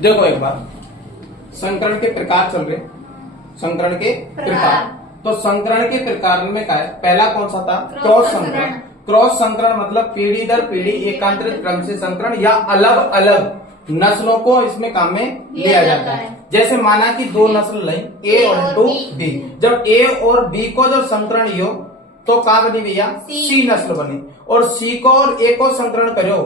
देखो एक बार, संकरण के प्रकार चल रहे, संकरण के प्रकार। तो संकरण के प्रकार में क्या है, पहला कौन सा था, क्रॉस संकरण। क्रॉस संकरण मतलब पीढ़ी दर पीढ़ी एकांतरित क्रम से संकरण या अलग अलग नस्लों को इसमें काम में लिया जाता है। जैसे माना कि दो नस्ल ली ए और टू बी, जब ए और बी को जब संकरण लियो तो क्या बनी भैया, सी नस्ल बनी। और सी को और ए को संकरण करो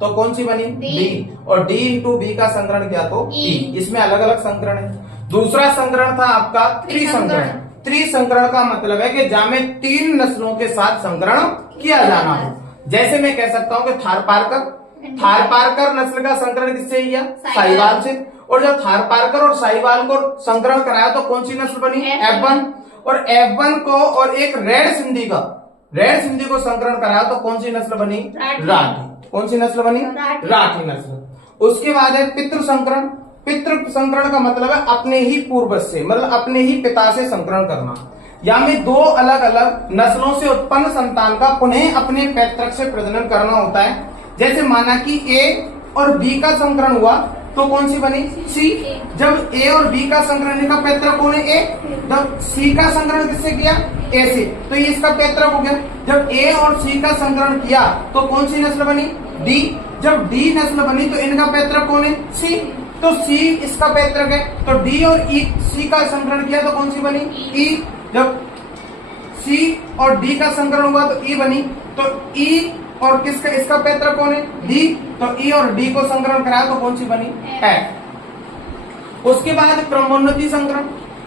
तो कौन सी बनी, डी। और डी इंटू बी का संकरण किया तो ई। इसमें अलग अलग संकरण है। दूसरा संकरण था आपका त्रिसंकरण। त्रिसंकरण का मतलब है कि जहाँ में तीन नस्लों के साथ संकरण किया जाना हो। जैसे मैं कह सकता हूँ कि थारपारकर नस्ल का संकरण किससे किया, साहिवाल से। और जब थारपारकर और साहिवाल को संकरण कराया तो कौन सी नस्ल बनी, F1। और F1 को और एक रेड सिंधी को संकरण कराया तो कौन सी नस्ल बनी, राठी। कौन सी नस्ल बनी, राठी नस्ल। उसके बाद है पितृ संकरण। पितृ संकरण का मतलब है अपने ही पूर्वज से, मतलब अपने ही पिता से संकरण करना। यानी दो अलग अलग नस्लों से उत्पन्न संतान का पुनः अपने पैतृक से प्रजनन करना होता है। जैसे माना कि ए और बी का संकरण हुआ तो कौन सी बनी, सी। जब ए और बी का संकरण का पैतृक कौन है, ए। जब सी का संकरण किससे किया, ए से, तो ये इसका पैतृक हो गया। जब ए और सी का संकरण किया तो कौन सी नस्ल बनी, डी। जब डी नस्ल बनी तो इनका पैतृक कौन है, सी। तो सी इसका पैतृक है। तो डी और ई, सी का संकरण किया तो कौन सी बनी, ई। जब सी और डी का संकरण हुआ तो ई बनी। तो ई और किसका, इसका पैतृक कौन है, डी। तो ई और डी को संकरण कराया तो कौन सी बनी, एफ। उसके बाद क्रमोन्नति संकरण।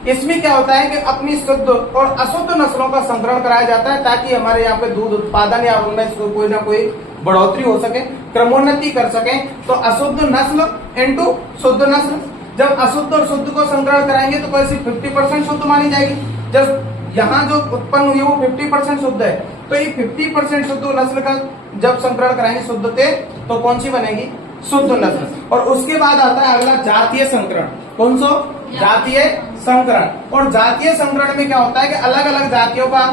इसमें क्या होता है कि अपनी शुद्ध और अशुद्ध नस्लों का संकरण कराया जाता है ताकि हमारे यहाँ पे दूध उत्पादन या उनमें कोई ना कोई बढ़ोतरी हो सके, क्रमोन्नति कर सके। तो अशुद्ध नस्ल इंटू शुद्ध नस्ल। जब अशुद्ध और शुद्ध को संकरण कराएंगे तो कैसे 50% शुद्ध मानी जाएगी। जब यहाँ जो उत्पन्न हुई वो 50% शुद्ध है तो ये 50% शुद्ध नस्ल का जब संकरण कराएंगे शुद्ध थे तो कौन सी बनेगी, शुद्ध नस्ल। और उसके बाद आता है अगला जातीय संकरण। कौन सा, जातीय संकरण। और जातीय संकरण में क्या होता है कि अलग अलग जातियों का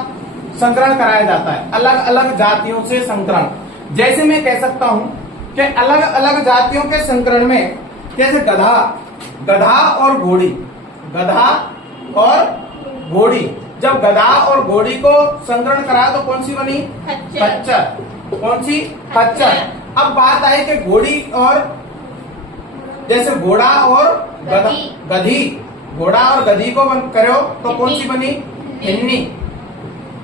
संकरण कराया जाता है, अलग अलग जातियों से संकरण। जैसे मैं कह सकता हूं कि अलग अलग जातियों के संकरण में, जैसे गधा और घोड़ी, गधा और घोड़ी। जब गधा और घोड़ी को संकरण कराया तो कौन सी बनी, खच्चर। कौन सी, खच्चर। अब बात आई कि घोड़ी और, जैसे घोड़ा और गधी, घोड़ा और गधी को करो तो कौन सी बनी, हिन्नी।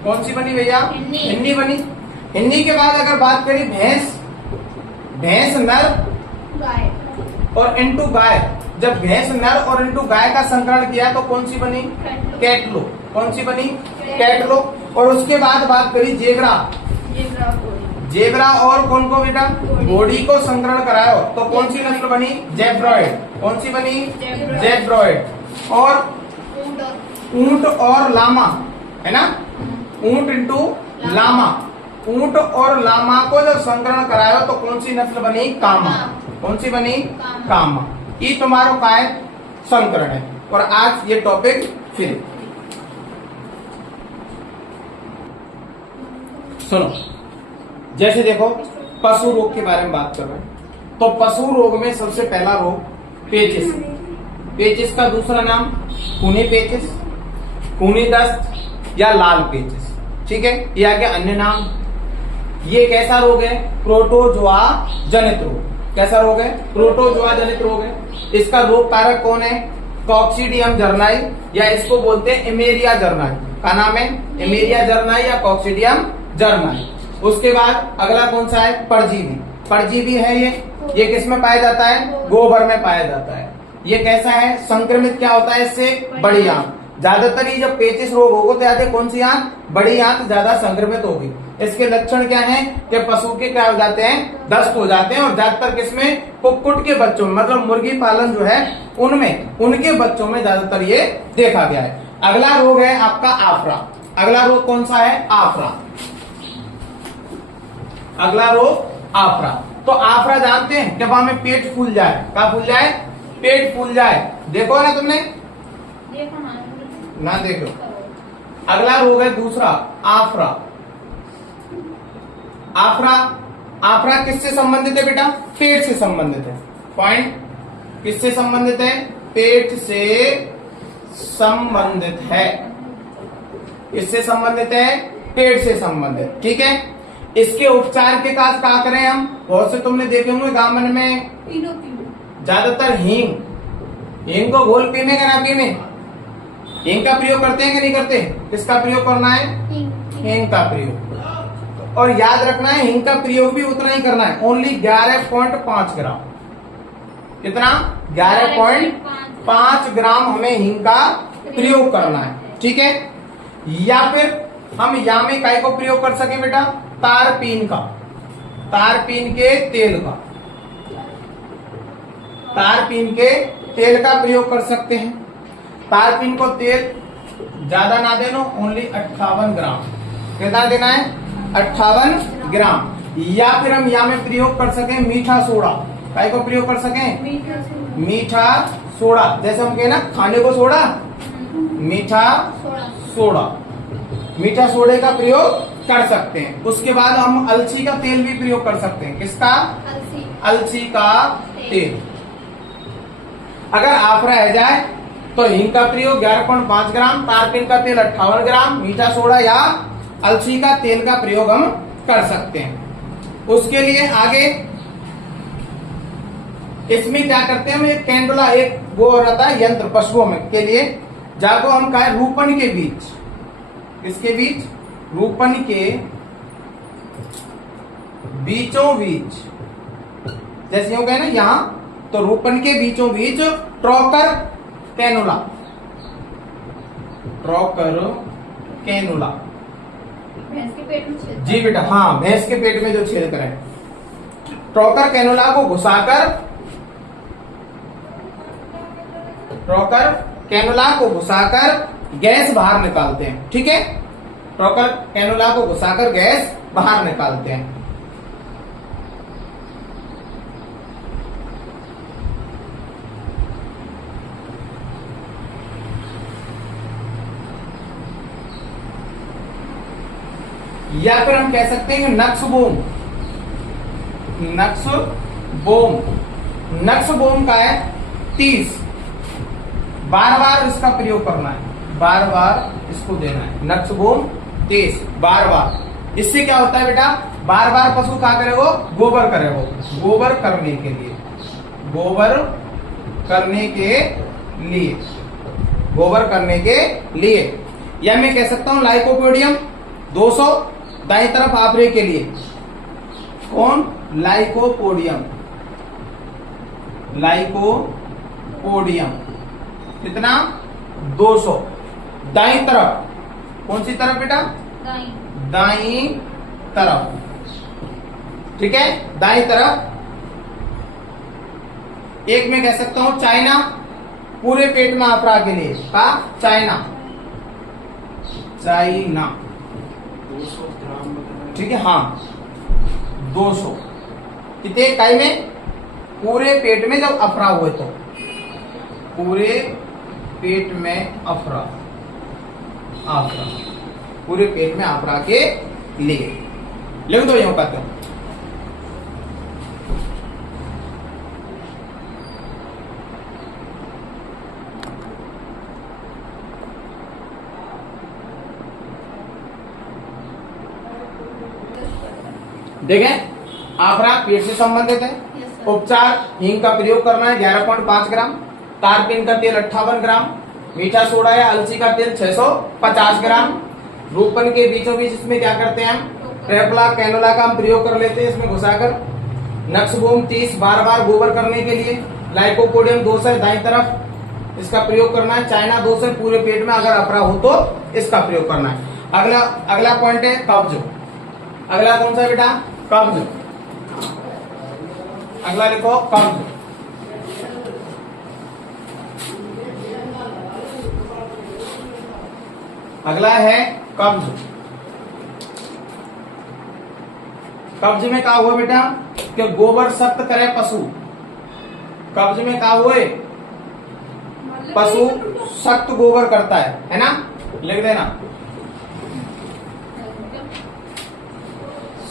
कौन सी बनी भैया, हिन्नी बनी। हिन्नी के बाद अगर बात करी भैंस नर और इंटू गाय। जब भैंस नर और इंटू गाय का संकरण किया तो कौन सी बनी, कैटलो। कौन सी बनी, कैटलो। और उसके बाद बात करी जेब्रा और कौन को बेटा, घोड़ी को संकरण करायो तो कौन सी नस्ल बनी, जेब्रॉइड। कौन सी बनी, जेब्रॉइड। और ऊंट और लामा, है ना, ऊंट इंटू लामा। ऊंट और लामा को जब संकरण करायो तो कौन सी नस्ल बनी, कामा। कौन सी बनी, कामा। ये तुम्हारा काय संकरण है। और आज ये टॉपिक फिर सुनो। जैसे देखो पशु रोग के बारे में बात कर रहे हैं तो पशु रोग में सबसे पहला रोग पेचिस। पेचिस का दूसरा नाम खूनी पेचिस, खूनी दस्त या लाल पेचिस। ठीक है, ये आगे अन्य नाम। ये कैसा रोग है, प्रोटोजोआ जनित रोग। कैसा रोग है, प्रोटोजोआ जनित रोग है। इसका रोग कारक कौन है, कॉक्सीडियम जर्नाई या इसको बोलते हैं एमेरिया जर्नाई। का नाम है एमेरिया जर्नाई या कॉक्सीडियम जर्नाई। उसके बाद अगला कौन सा है, परजीवी। परजीवी है ये किस में पाया जाता है, गोबर में पाया जाता है। ये कैसा है, संक्रमित क्या होता है इससे, बड़ी आंत। ज्यादातर ये जब पेचिस रोग होगा तो याद है कौन सी आंत, बड़ी आंत ज्यादा संक्रमित होगी। इसके लक्षण क्या हैं कि पशु के क्या हो जाते हैं, दस्त हो जाते हैं। और ज्यादातर किसमें, कुक्कुट के बच्चों में, मतलब मुर्गी पालन जो है उनमें, उनके बच्चों में ज्यादातर ये देखा गया है। अगला रोग है आपका आफरा। अगला रोग कौन सा है, आफरा। अगला रोग आफरा। तो आफरा जानते हैं, जब हमें पेट फूल जाए, क्या फूल जाए, पेट फूल जाए। देखो ना तुमने, ना देखो। अगला रोग है दूसरा आफरा। आफरा, आफरा किससे संबंधित है बेटा, पेट से संबंधित है। पॉइंट किससे संबंधित है? पेट से संबंधित है। इससे संबंधित है, पेट से संबंधित। ठीक है, इसके उपचार के काज क्या करें हम? बहुत से तुमने देखे होंगे गाँव में ज्यादातर हींग को घोल पीने का ना पीने, हींग का प्रयोग करते हैं कि नहीं करते? किसका प्रयोग करना है? हींग का प्रयोग। और याद रखना है हींग का प्रयोग भी उतना ही करना है, ओनली 11.5 ग्राम। कितना? 11.5 ग्राम हमें हींग का प्रयोग करना है। ठीक है, या फिर हम या में काय को प्रयोग कर सके बेटा? तारपीन का, तारपीन के तेल का, तारपीन के तेल का प्रयोग कर सकते हैं। तारपीन को तेल ज्यादा ना देना, ओनली 58 ग्राम। कितना देना है? 58 ग्राम। या फिर हम या में प्रयोग कर सकें मीठा सोडा। काय को प्रयोग कर सकें? मीठा सोडा। जैसे हम कहें ना खाने को सोडा, मीठा सोडा, मीठा सोडे का प्रयोग कर सकते हैं। उसके बाद हम अलसी का तेल भी प्रयोग कर सकते हैं। किसका? अलसी का तेल। अगर आफरा रह जाए तो हींग का प्रयोग 11.5 ग्राम, तारपीन का तेल 58 ग्राम, मीठा सोडा या अलसी का तेल का प्रयोग हम कर सकते हैं। उसके लिए आगे इसमें क्या करते हैं हम? एक कैंडुला, एक वो रहता है यंत्र पशुओं में के लिए, जाको हम कहा रूपन के बीच, इसके बीच रूपन के बीचों बीच, जैसे यूं कहे ना यहां, तो रूपन के बीचों बीच ट्रोकर कैनुला, ट्रोकर कैनुला। भैंस के पेट में छेद। जी बेटा, हाँ, भैंस के पेट में जो छेद करें, ट्रोकर कैनुला को घुसाकर, ट्रोकर कैनुला को घुसाकर गैस बाहर निकालते हैं। ठीक है, ट्रोकर कैनुला को घुसाकर गैस बाहर निकालते हैं। या फिर हम कह सकते हैं नक्सबोम, नक्सबोम, नक्सबोम का है 30। बार बार इसका प्रयोग करना है, बार बार इसको देना है। नक्सबोम 30 बार बार। इससे क्या होता है बेटा? बार बार पशु क्या करेगा? गोबर करेगा, गोबर करने के लिए, गोबर करने के लिए, गोबर करने के लिए। या मैं कह सकता हूं लाइकोपोडियम 200 दाई तरफ आफरे के लिए। कौन? लाइकोपोडियम, लाइकोपोडियम कितना? 200 दाई तरफ। कौन सी तरफ बेटा? दाई तरफ। ठीक है, दाई तरफ। एक मैं कह सकता हूं चाइना, पूरे पेट में आफरा के लिए का चाइना, चाइना। ठीक है, हाँ, 200 कितने इकाई में? पूरे पेट में जब अफरा हुए तो, पूरे पेट में अफरा, आफरा, पूरे पेट में आफरा के लिए लिख दो यूं कहते हैं। देखें, आफरा पेट से संबंधित है। उपचार हींग का प्रयोग करना है 11.5 ग्राम, तारपीन का तेल 58 ग्राम, मीठा सोडा या अलसी का तेल 650 ग्राम। रूपन के बीचों बीच इसमें क्या करते हैं हम? ट्रेपला कैनोला का हम प्रयोग कर लेते हैं इसमें घुसाकर। नक्सबोम 30 बार बार गोबर करने के लिए। लाइकोपोडियम 200 दाई तरफ इसका प्रयोग करना है। चाइना 200 पूरे पेट में अगर अफरा हो तो इसका प्रयोग करना है। अगला पॉइंट है कब्ज। अगला कौन सा बेटा? कब्ज। अगला लिखो कब्ज। अगला है कब्ज। कब्ज में क्या हुआ बेटा? कि गोबर सख्त करे पशु। कब्ज में क्या हुए? पशु सख्त गोबर करता है ना? लिख देना,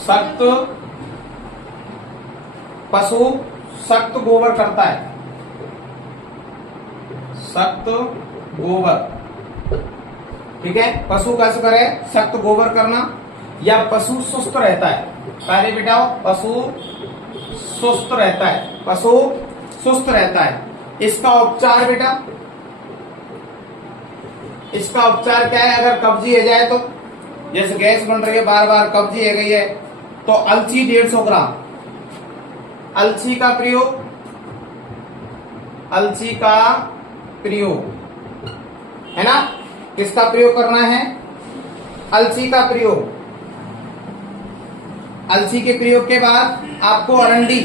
सख्त पशु सख्त गोबर करता है। सख्त गोबर, ठीक है। पशु कष्टकर है, सख्त गोबर करना, या पशु सुस्त रहता है। पहले बेटा पशु सुस्त रहता है, पशु सुस्त रहता है। इसका उपचार बेटा, इसका उपचार क्या है? अगर कब्जी हो जाए तो, जैसे गैस बन रही है बार बार, कब्जी हो गई है, तो अलसी 150 ग्राम, अलसी का प्रयोग, अलसी का प्रयोग है ना। किसका प्रयोग करना है? अलसी का प्रयोग। अलसी के प्रयोग के बाद आपको अरंडी,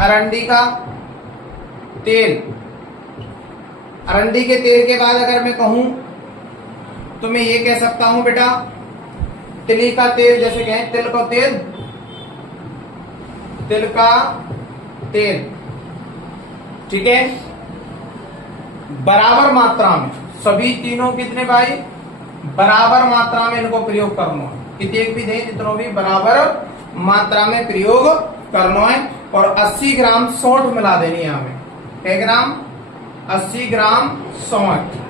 अरंडी का तेल, अरंडी के तेल के बाद अगर मैं कहूं तो मैं ये कह सकता हूं बेटा तिली का तेल, जैसे कहें तिल का तेल, तिल का तेल, ठीक है। बराबर मात्रा में सभी तीनों कितने भाई? बराबर मात्रा में इनको प्रयोग करना है। कितने भी दे जितनों भी बराबर मात्रा में प्रयोग करना है। और 80 ग्राम सौंठ मिला देनी है हमें। क्या ग्राम? 80 ग्राम सौंठ।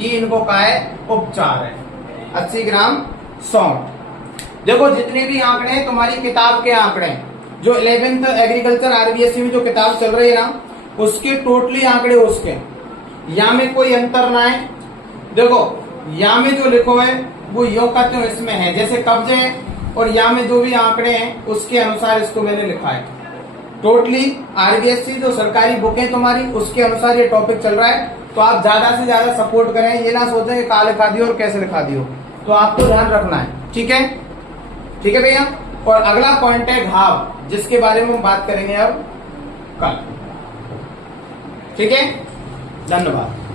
ये इनको का है उपचार है, 80 ग्राम सौंठ। देखो जितने भी आंकड़े हैं तुम्हारी किताब के आंकड़े, जो 11th एग्रीकल्चर आरबीएससी में जो किताब चल रही है ना, उसके टोटली आंकड़े उसके, या में कोई अंतर ना है। देखो या में जो लिखो है वो यो का त्यों इसमें है, जैसे कब्जे है, और या में जो भी आंकड़े हैं उसके अनुसार इसको मैंने लिखा है। टोटली आरबीएससी जो सरकारी बुक है तुम्हारी, उसके अनुसार ये टॉपिक चल रहा है। तो आप ज्यादा से ज्यादा सपोर्ट करें, ये ना सोचें कि कहाँ लिखा दियो और कैसे लिखा दियो, तो आपको ध्यान रखना है, ठीक है। ठीक है भैया। और अगला पॉइंट है घाव, जिसके बारे में हम बात करेंगे अब कल, ठीक है। धन्यवाद।